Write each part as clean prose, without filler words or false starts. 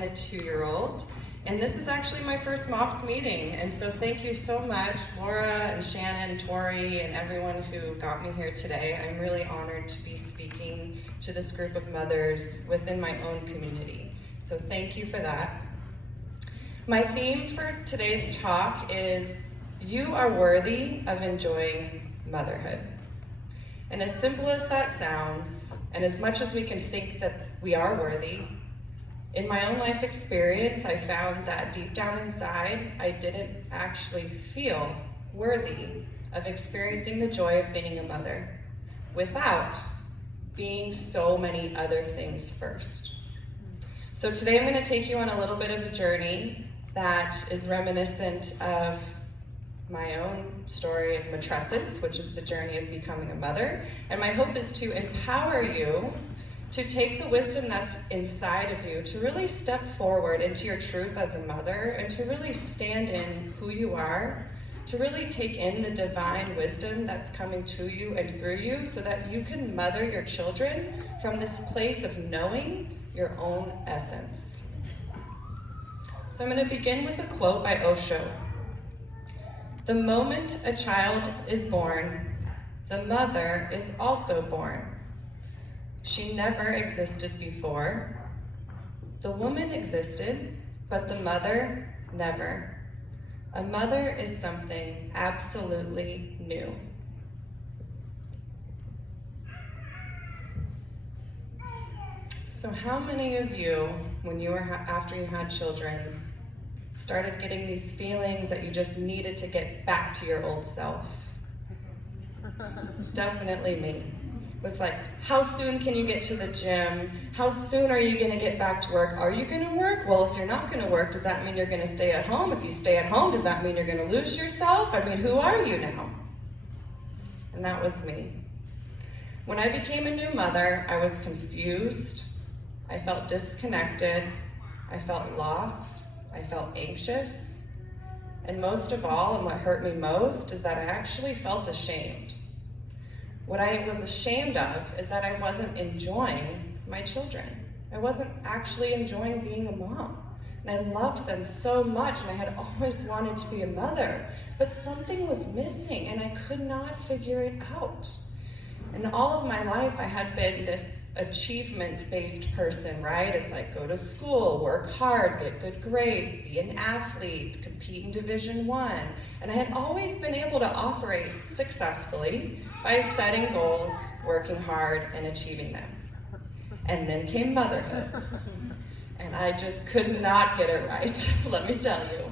and a 2-year-old. And this is actually my first MOPS meeting. And so thank you so much, Laura and Shannon, Tori, and everyone who got me here today. I'm really honored to be speaking to this group of mothers within my own community. So thank you for that. My theme for today's talk is, you are worthy of enjoying motherhood. And as simple as that sounds, and as much as we can think that we are worthy, in my own life experience, I found that deep down inside, I didn't actually feel worthy of experiencing the joy of being a mother without being so many other things first. So today I'm going to take you on a little bit of a journey that is reminiscent of my own story of matrescence, which is the journey of becoming a mother. And my hope is to empower you to take the wisdom that's inside of you, to really step forward into your truth as a mother, and to really stand in who you are, to really take in the divine wisdom that's coming to you and through you, so that you can mother your children from this place of knowing your own essence. So I'm going to begin with a quote by Osho. "The moment a child is born, the mother is also born. She never existed before. The woman existed, but the mother never. A mother is something absolutely new." So how many of you, when you were after you had children, started getting these feelings that you just needed to get back to your old self? Definitely me. It was like, how soon can you get to the gym? How soon are you going to get back to work? Are you going to work? Well, if you're not going to work, does that mean you're going to stay at home? If you stay at home, does that mean you're going to lose yourself? I mean, who are you now? And that was me. When I became a new mother, I was confused. I felt disconnected. I felt lost. I felt anxious. And most of all, and what hurt me most, is that I actually felt ashamed. What I was ashamed of is that I wasn't enjoying my children. I wasn't actually enjoying being a mom. And I loved them so much, and I had always wanted to be a mother. But something was missing, and I could not figure it out. And all of my life, I had been this achievement-based person, right? It's like, go to school, work hard, get good grades, be an athlete, compete in Division I. And I had always been able to operate successfully by setting goals, working hard, and achieving them. And then came motherhood. And I just could not get it right, let me tell you.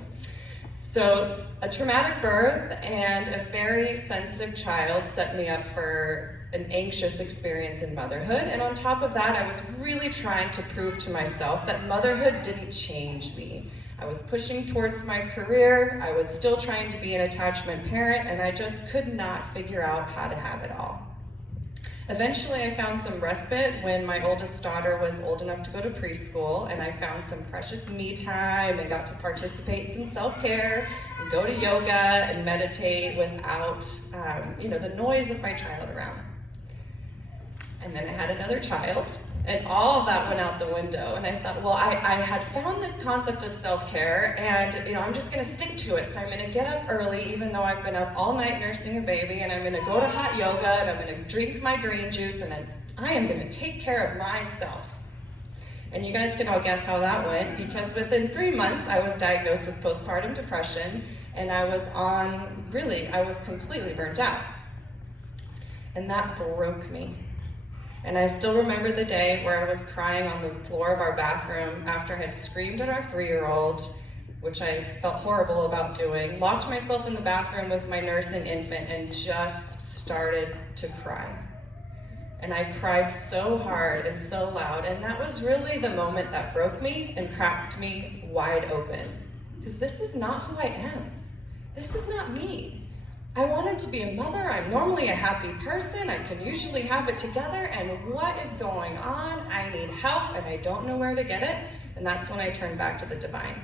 So a traumatic birth and a very sensitive child set me up for an anxious experience in motherhood. And on top of that, I was really trying to prove to myself that motherhood didn't change me. I was pushing towards my career, I was still trying to be an attachment parent, and I just could not figure out how to have it all. Eventually, I found some respite when my oldest daughter was old enough to go to preschool, and I found some precious me time and got to participate in some self-care and go to yoga and meditate without the noise of my child around. And then I had another child, and all of that went out the window. And I thought, well, I had found this concept of self-care, and I'm just going to stick to it. So I'm going to get up early, even though I've been up all night nursing a baby, and I'm going to go to hot yoga, and I'm going to drink my green juice, and then I am going to take care of myself. And you guys can all guess how that went, because within 3 months, I was diagnosed with postpartum depression, and I was completely burnt out. And that broke me. And I still remember the day where I was crying on the floor of our bathroom after I had screamed at our 3-year-old, which I felt horrible about doing, locked myself in the bathroom with my nursing infant, and just started to cry. And I cried so hard and so loud, and that was really the moment that broke me and cracked me wide open. Because this is not who I am. This is not me. I wanted to be a mother. I'm normally a happy person. I can usually have it together, and what is going on? I need help, and I don't know where to get it. And that's when I turned back to the divine.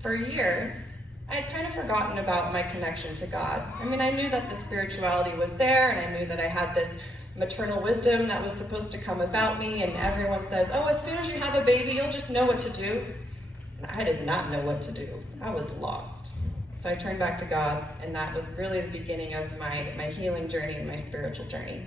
For years, I had kind of forgotten about my connection to God. I mean, I knew that the spirituality was there, and I knew that I had this maternal wisdom that was supposed to come about me, and everyone says, oh, as soon as you have a baby, you'll just know what to do. And I did not know what to do. I was lost. So I turned back to God, and that was really the beginning of my healing journey and my spiritual journey.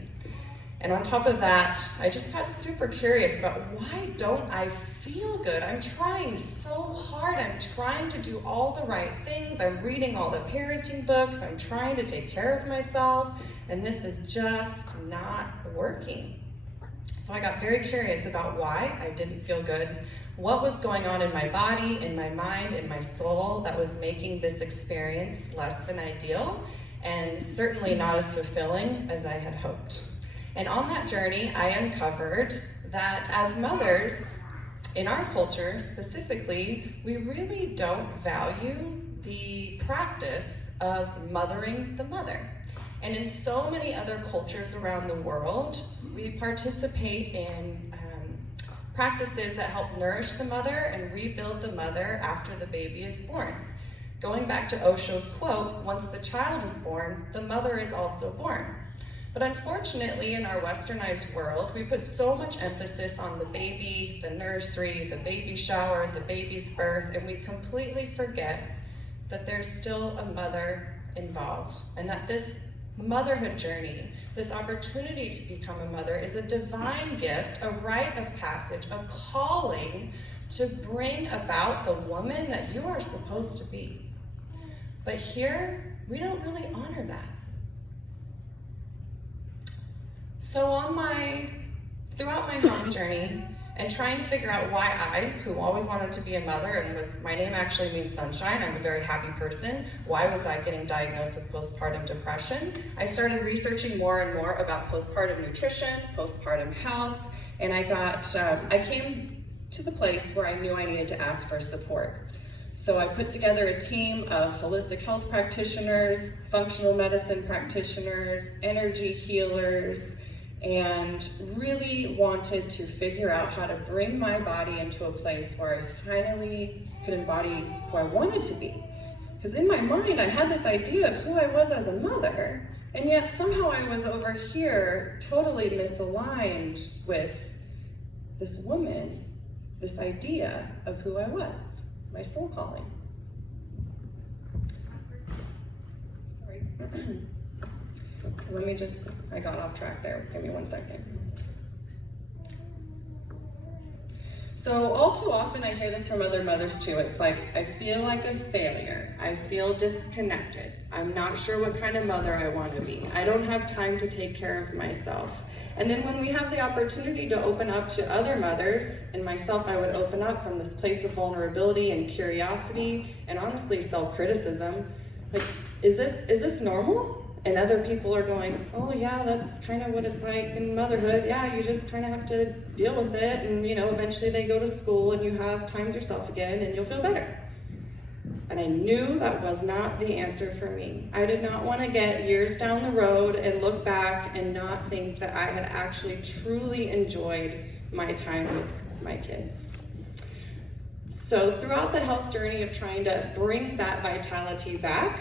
And on top of that, I just got super curious about, why don't I feel good? I'm trying so hard. I'm trying to do all the right things. I'm reading all the parenting books. I'm trying to take care of myself, and this is just not working. So I got very curious about why I didn't feel good, what was going on in my body, in my mind, in my soul that was making this experience less than ideal, and certainly not as fulfilling as I had hoped. And on that journey, I uncovered that as mothers, in our culture specifically, we really don't value the practice of mothering the mother. And in so many other cultures around the world, we participate in practices that help nourish the mother and rebuild the mother after the baby is born. Going back to Osho's quote, once the child is born, the mother is also born. But unfortunately, in our westernized world, we put so much emphasis on the baby, the nursery, the baby shower, the baby's birth, and we completely forget that there's still a mother involved, and that this motherhood journey, this opportunity to become a mother, is a divine gift, a rite of passage, a calling to bring about the woman that you are supposed to be. But here, we don't really honor that. So throughout my health journey, and trying to figure out why I, who always wanted to be a mother, and my name actually means sunshine, I'm a very happy person, why was I getting diagnosed with postpartum depression? I started researching more and more about postpartum nutrition, postpartum health, and I came to the place where I knew I needed to ask for support. So I put together a team of holistic health practitioners, functional medicine practitioners, energy healers, and really wanted to figure out how to bring my body into a place where I finally could embody who I wanted to be. Because in my mind, I had this idea of who I was as a mother, and yet somehow I was over here totally misaligned with this woman, this idea of who I was, my soul calling. Sorry. So I got off track there. Give me 1 second. So all too often I hear this from other mothers too. It's like, I feel like a failure. I feel disconnected. I'm not sure what kind of mother I want to be. I don't have time to take care of myself. And then when we have the opportunity to open up to other mothers, and myself, I would open up from this place of vulnerability and curiosity and honestly self-criticism. Like, is this normal? And other people are going, oh yeah, that's kind of what it's like in motherhood. Yeah, you just kind of have to deal with it, and eventually they go to school and you have time to yourself again and you'll feel better. And I knew that was not the answer for me. I did not want to get years down the road and look back and not think that I had actually truly enjoyed my time with my kids. So throughout the health journey of trying to bring that vitality back,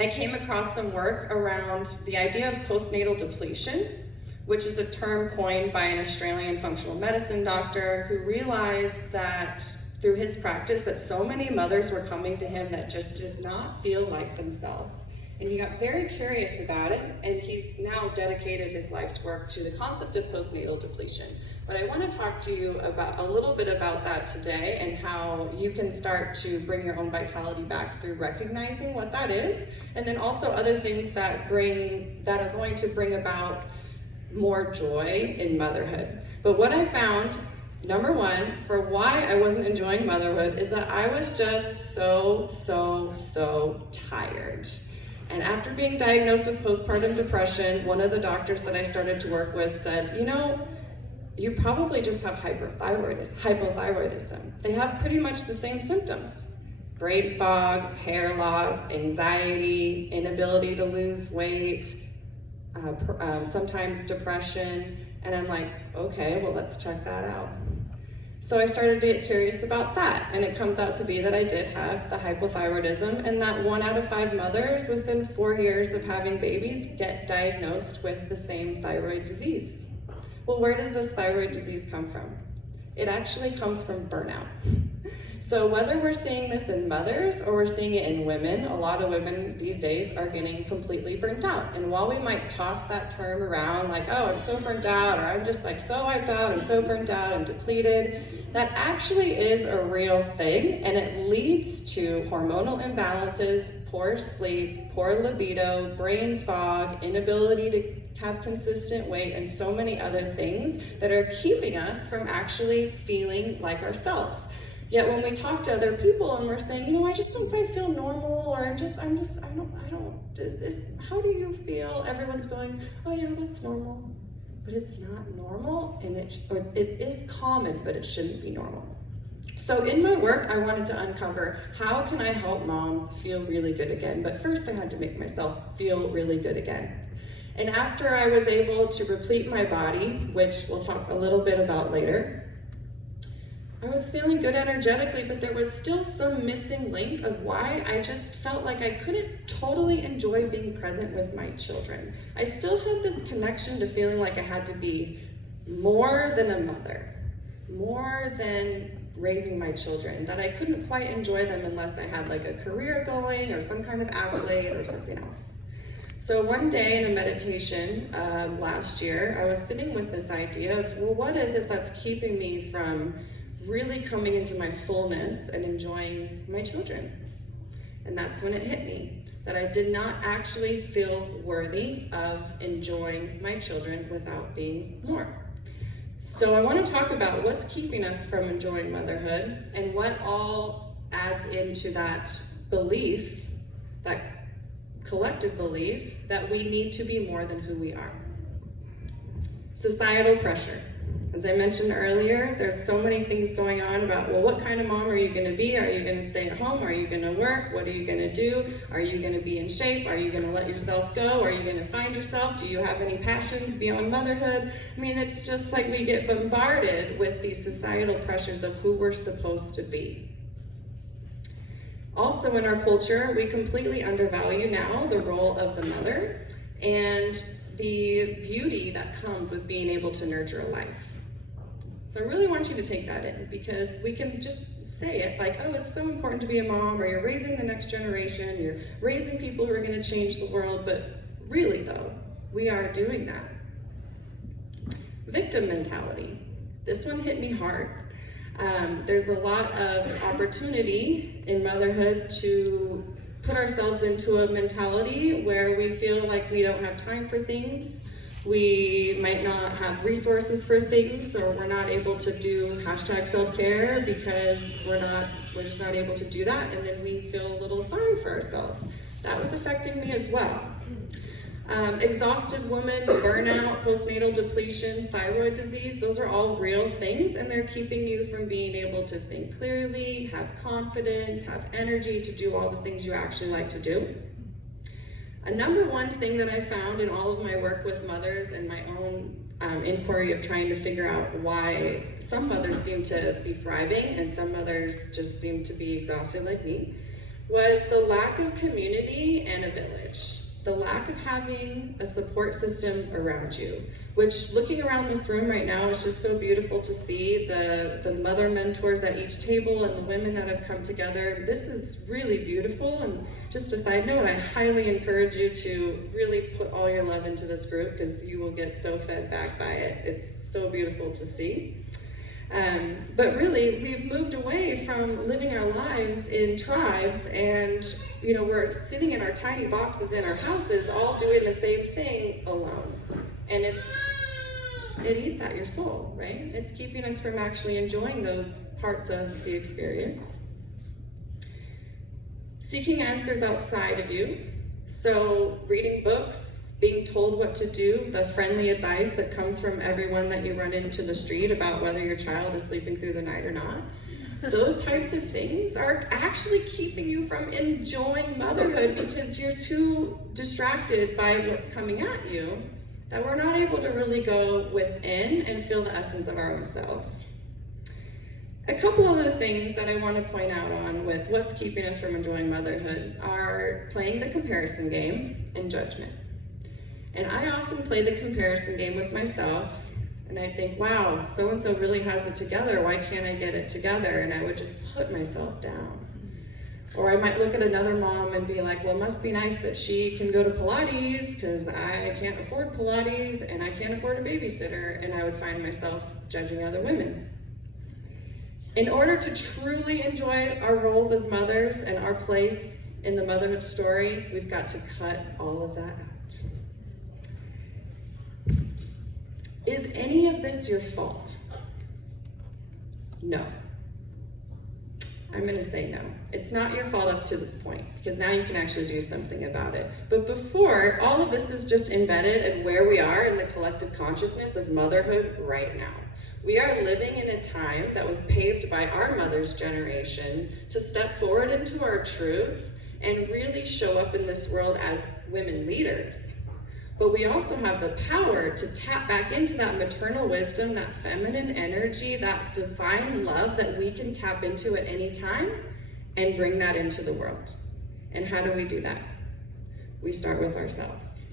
I came across some work around the idea of postnatal depletion, which is a term coined by an Australian functional medicine doctor who realized that through his practice that so many mothers were coming to him that just did not feel like themselves. And he got very curious about it, and he's now dedicated his life's work to the concept of postnatal depletion. But I want to talk to you about a little bit about that today, and how you can start to bring your own vitality back through recognizing what that is, and then also other things that are going to bring about more joy in motherhood. But what I found, number one, for why I wasn't enjoying motherhood is that I was just so tired. And after being diagnosed with postpartum depression, one of the doctors that I started to work with said, you probably just have hypothyroidism. They have pretty much the same symptoms. Brain fog, hair loss, anxiety, inability to lose weight, sometimes depression. And I'm like, okay, well, let's check that out. So I started to get curious about that, and it comes out to be that I did have the hypothyroidism, and that 1 out of 5 mothers within 4 years of having babies get diagnosed with the same thyroid disease. Well, where does this thyroid disease come from? It actually comes from burnout. So whether we're seeing this in mothers or we're seeing it in women, a lot of women these days are getting completely burnt out. And while we might toss that term around like, oh, I'm so burnt out, or I'm just like so wiped out, I'm so burnt out, I'm depleted, that actually is a real thing, and it leads to hormonal imbalances, poor sleep, poor libido, brain fog, inability to have consistent weight, and so many other things that are keeping us from actually feeling like ourselves. Yet when we talk to other people and we're saying, I just don't quite feel normal, or I don't, how do you feel? Everyone's going, oh yeah, that's normal. But it's not normal, and it is common, but it shouldn't be normal. So in my work, I wanted to uncover how can I help moms feel really good again? But first I had to make myself feel really good again. And after I was able to replete my body, which we'll talk a little bit about later, I was feeling good energetically, but there was still some missing link of why I just felt like I couldn't totally enjoy being present with my children. I still had this connection to feeling like I had to be more than a mother, more than raising my children, that I couldn't quite enjoy them unless I had like a career going or some kind of accolade or something else. So one day in a meditation last year, I was sitting with this idea of, well, what is it that's keeping me from really coming into my fullness and enjoying my children? And that's when it hit me, that I did not actually feel worthy of enjoying my children without being more. So I want to talk about what's keeping us from enjoying motherhood and what all adds into that belief, that collective belief that we need to be more than who we are. Societal pressure. As I mentioned earlier, there's so many things going on about, well, what kind of mom are you going to be? Are you going to stay at home? Are you going to work? What are you going to do? Are you going to be in shape? Are you going to let yourself go? Are you going to find yourself? Do you have any passions beyond motherhood? I mean, it's just like we get bombarded with these societal pressures of who we're supposed to be. Also in our culture, we completely undervalue now the role of the mother and the beauty that comes with being able to nurture a life. So I really want you to take that in, because we can just say it like, oh, it's so important to be a mom, or you're raising the next generation, you're raising people who are going to change the world, but really though, we are doing that. Victim mentality. This one hit me hard. There's a lot of opportunity in motherhood to put ourselves into a mentality where we feel like we don't have time for things. We might not have resources for things, or we're not able to do #self-care because we're just not able to do that, and then we feel a little sorry for ourselves. That was affecting me as well. Exhausted woman, burnout, postnatal depletion, thyroid disease, those are all real things, and they're keeping you from being able to think clearly, have confidence, have energy to do all the things you actually like to do. A number one thing that I found in all of my work with mothers and my own inquiry of trying to figure out why some mothers seem to be thriving and some mothers just seem to be exhausted like me, was the lack of community and a village. The lack of having a support system around you, which looking around this room right now is just so beautiful to see the mother mentors at each table and the women that have come together. This is really beautiful, and just a side note, I highly encourage you to really put all your love into this group because you will get so fed back by it. It's so beautiful to see. But really, we've moved away from living our lives in tribes, and we're sitting in our tiny boxes in our houses, all doing the same thing alone. And it eats at your soul, right? It's keeping us from actually enjoying those parts of the experience. Seeking answers outside of you. So reading books, being told what to do, the friendly advice that comes from everyone that you run into the street about whether your child is sleeping through the night or not. Those types of things are actually keeping you from enjoying motherhood because you're too distracted by what's coming at you that we're not able to really go within and feel the essence of our own selves. A couple other things that I want to point out on with what's keeping us from enjoying motherhood are playing the comparison game and judgment. And I often play the comparison game with myself, and I think, wow, so-and-so really has it together, why can't I get it together? And I would just put myself down. Or I might look at another mom and be like, well, it must be nice that she can go to Pilates because I can't afford Pilates and I can't afford a babysitter, and I would find myself judging other women. In order to truly enjoy our roles as mothers and our place in the motherhood story, we've got to cut all of that out. Is any of this your fault? No. I'm going to say no. It's not your fault up to this point, because now you can actually do something about it. But before, all of this is just embedded in where we are in the collective consciousness of motherhood right now. We are living in a time that was paved by our mother's generation to step forward into our truth and really show up in this world as women leaders. But we also have the power to tap back into that maternal wisdom, that feminine energy, that divine love that we can tap into at any time and bring that into the world. And how do we do that? We start with ourselves.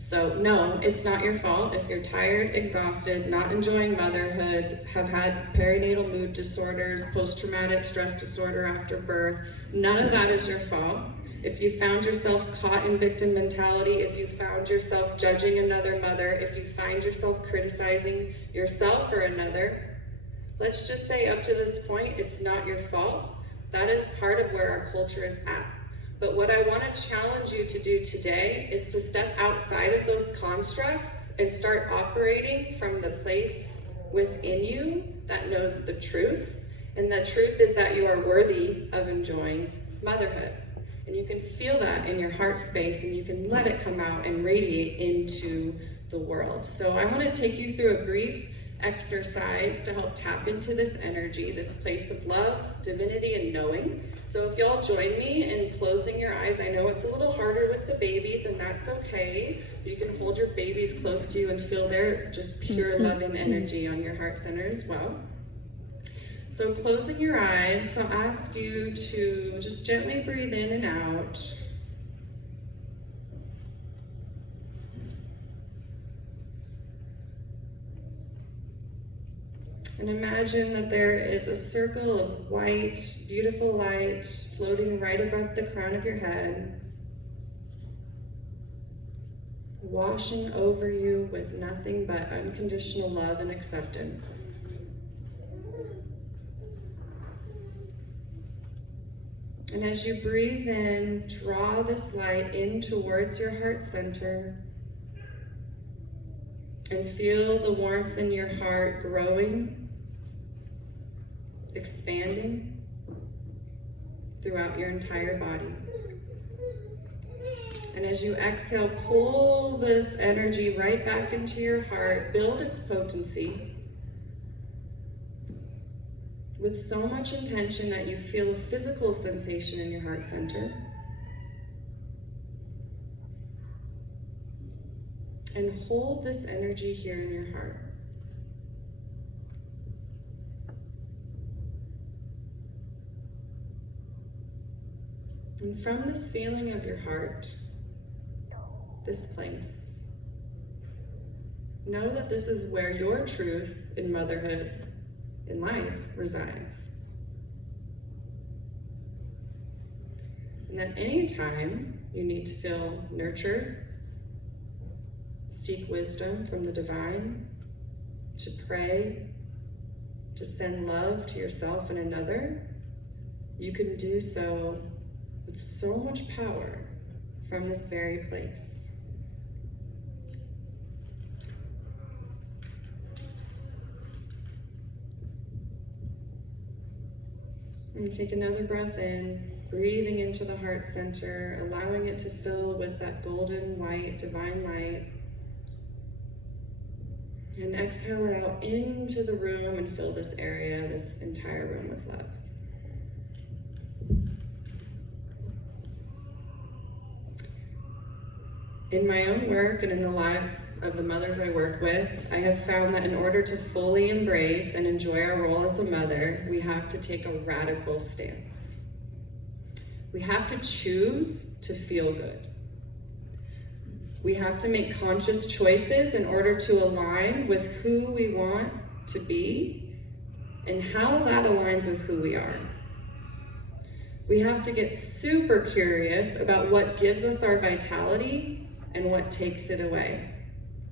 So no, it's not your fault if you're tired, exhausted, not enjoying motherhood, have had perinatal mood disorders, post-traumatic stress disorder after birth. None of that is your fault. If you found yourself caught in victim mentality, if you found yourself judging another mother, if you find yourself criticizing yourself or another, let's just say up to this point, it's not your fault. That is part of where our culture is at. But what I want to challenge you to do today is to step outside of those constructs and start operating from the place within you that knows the truth. And the truth is that you are worthy of enjoying motherhood. And you can feel that in your heart space, and you can let it come out and radiate into the world. So I want to take you through a brief exercise to help tap into this energy, this place of love, divinity, and knowing. So if y'all join me in closing your eyes, I know it's a little harder with the babies, and that's okay. You can hold your babies close to you and feel their just pure loving energy on your heart center as well. So closing your eyes, I'll ask you to just gently breathe in and out. And imagine that there is a circle of white, beautiful light floating right above the crown of your head, washing over you with nothing but unconditional love and acceptance. And as you breathe in, draw this light in towards your heart center and feel the warmth in your heart growing, expanding throughout your entire body. And as you exhale, pull this energy right back into your heart, build its potency with so much intention that you feel a physical sensation in your heart center. And hold this energy here in your heart. And from this feeling of your heart, this place, know that this is where your truth in motherhood, in life, resides. And that anytime you need to feel nurtured, seek wisdom from the divine, to pray, to send love to yourself and another, you can do so with so much power from this very place. And take another breath in, breathing into the heart center, allowing it to fill with that golden white divine light. And exhale it out into the room and fill this area, this entire room with love. In my own work and in the lives of the mothers I work with, I have found that in order to fully embrace and enjoy our role as a mother, we have to take a radical stance. We have to choose to feel good. We have to make conscious choices in order to align with who we want to be and how that aligns with who we are. We have to get super curious about what gives us our vitality and what takes it away.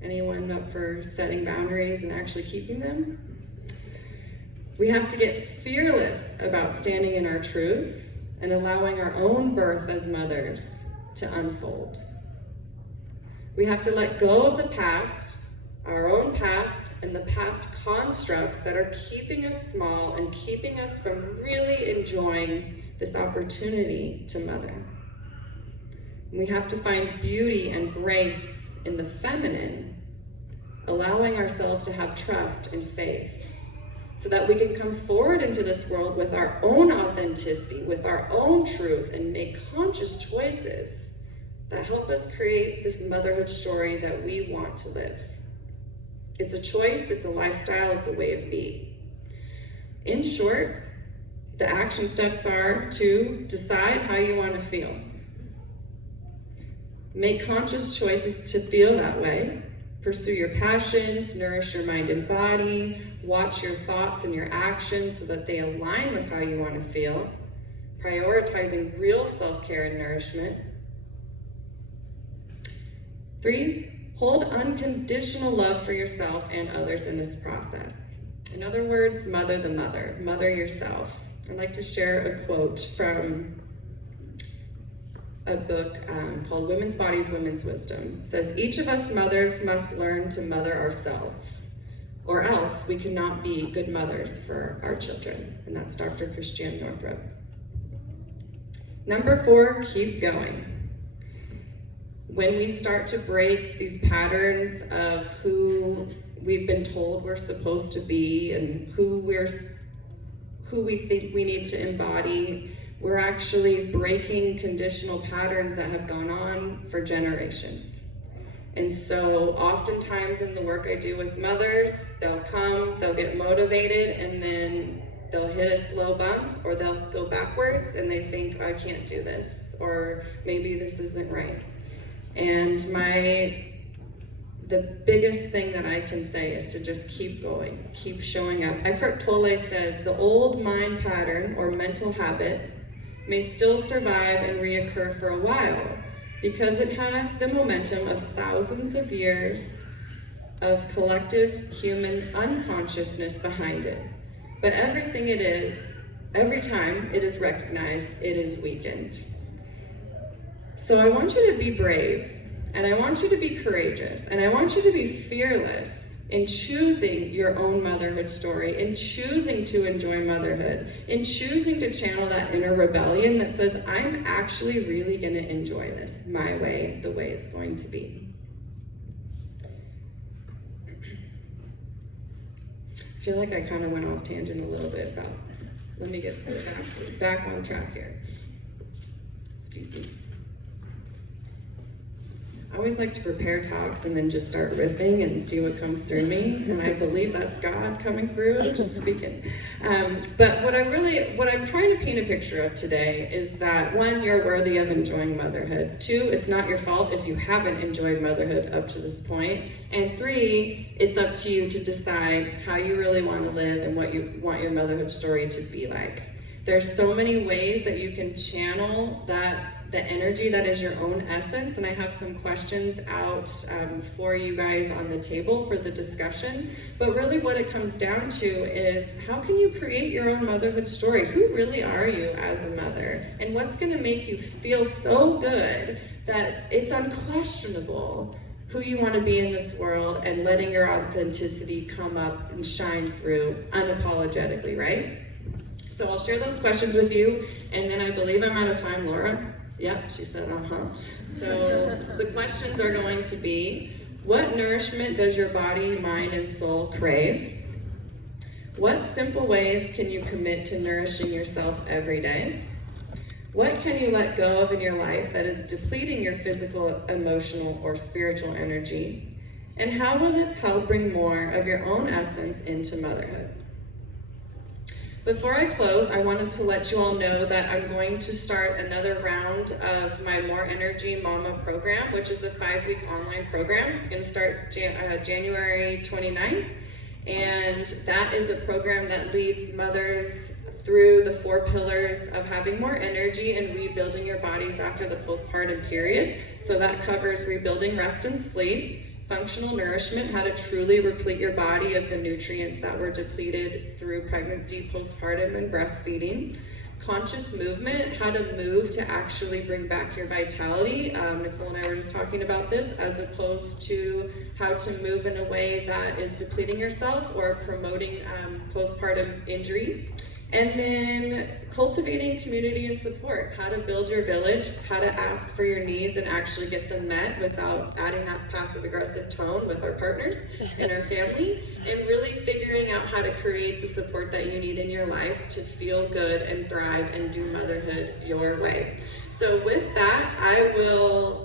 Anyone up for setting boundaries and actually keeping them? We have to get fearless about standing in our truth and allowing our own birth as mothers to unfold. We have to let go of the past, our own past, and the past constructs that are keeping us small and keeping us from really enjoying this opportunity to mother. We have to find beauty and grace in the feminine, allowing ourselves to have trust and faith so that we can come forward into this world with our own authenticity, with our own truth, and make conscious choices that help us create this motherhood story that we want to live. It's a choice, it's a lifestyle, it's a way of being. In short, the action steps are to decide how you want to feel. Make conscious choices to feel that way. Pursue your passions, nourish your mind and body, watch your thoughts and your actions so that they align with how you want to feel. Prioritizing real self-care and nourishment. 3, hold unconditional love for yourself and others in this process. In other words, mother the mother, mother yourself. I'd like to share a quote from a book called Women's Bodies, Women's Wisdom. It says, each of us mothers must learn to mother ourselves, or else we cannot be good mothers for our children. And that's Dr. Christiane Northrup. Number 4, keep going. When we start to break these patterns of who we've been told we're supposed to be and who we think we need to embody, we're actually breaking conditional patterns that have gone on for generations. And so oftentimes in the work I do with mothers, they'll come, they'll get motivated, and then they'll hit a slow bump, or they'll go backwards and they think, I can't do this, or maybe this isn't right. And the biggest thing that I can say is to just keep going, keep showing up. Eckhart Tolle says, the old mind pattern or mental habit may still survive and reoccur for a while because it has the momentum of thousands of years of collective human unconsciousness behind it. But everything it is, every time it is recognized, it is weakened. So I want you to be brave, and I want you to be courageous, and I want you to be fearless in choosing your own motherhood story, in choosing to enjoy motherhood, in choosing to channel that inner rebellion that says, I'm actually really going to enjoy this my way, the way it's going to be. I feel like I kind of went off tangent a little bit about, let me get back on track here. Excuse me. I always like to prepare talks and then just start riffing and see what comes through me, and I believe that's God coming through and just speaking. But what I'm trying to paint a picture of today is that 1, you're worthy of enjoying motherhood. 2, it's not your fault if you haven't enjoyed motherhood up to this point. And 3, it's up to you to decide how you really want to live and what you want your motherhood story to be like. There's so many ways that you can channel the energy that is your own essence, and I have some questions out for you guys on the table for the discussion. But really what it comes down to is, how can you create your own motherhood story? Who really are you as a mother? And what's going to make you feel so good that it's unquestionable who you want to be in this world, and letting your authenticity come up and shine through unapologetically, right? So I'll share those questions with you, and then I believe I'm out of time, Laura. Yep, she said, So the questions are going to be, what nourishment does your body, mind, and soul crave? What simple ways can you commit to nourishing yourself every day? What can you let go of in your life that is depleting your physical, emotional, or spiritual energy? And how will this help bring more of your own essence into motherhood? Before I close, I wanted to let you all know that I'm going to start another round of my More Energy Mama program, which is a 5-week online program. It's going to start January 29th, and that is a program that leads mothers through the 4 pillars of having more energy and rebuilding your bodies after the postpartum period. So that covers rebuilding rest and sleep, functional nourishment, how to truly replete your body of the nutrients that were depleted through pregnancy, postpartum, and breastfeeding. Conscious movement, how to move to actually bring back your vitality. Nicole and I were just talking about this, as opposed to how to move in a way that is depleting yourself or promoting postpartum injury. And then cultivating community and support, how to build your village, how to ask for your needs and actually get them met without adding that passive-aggressive tone with our partners and our family, and really figuring out how to create the support that you need in your life to feel good and thrive and do motherhood your way. So with that, I will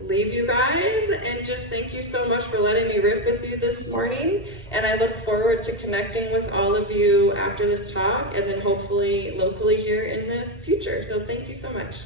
leave you guys and just thank you so much for letting me riff with you this morning. And I look forward to connecting with all of you after this talk and then hopefully locally here in the future. So thank you so much.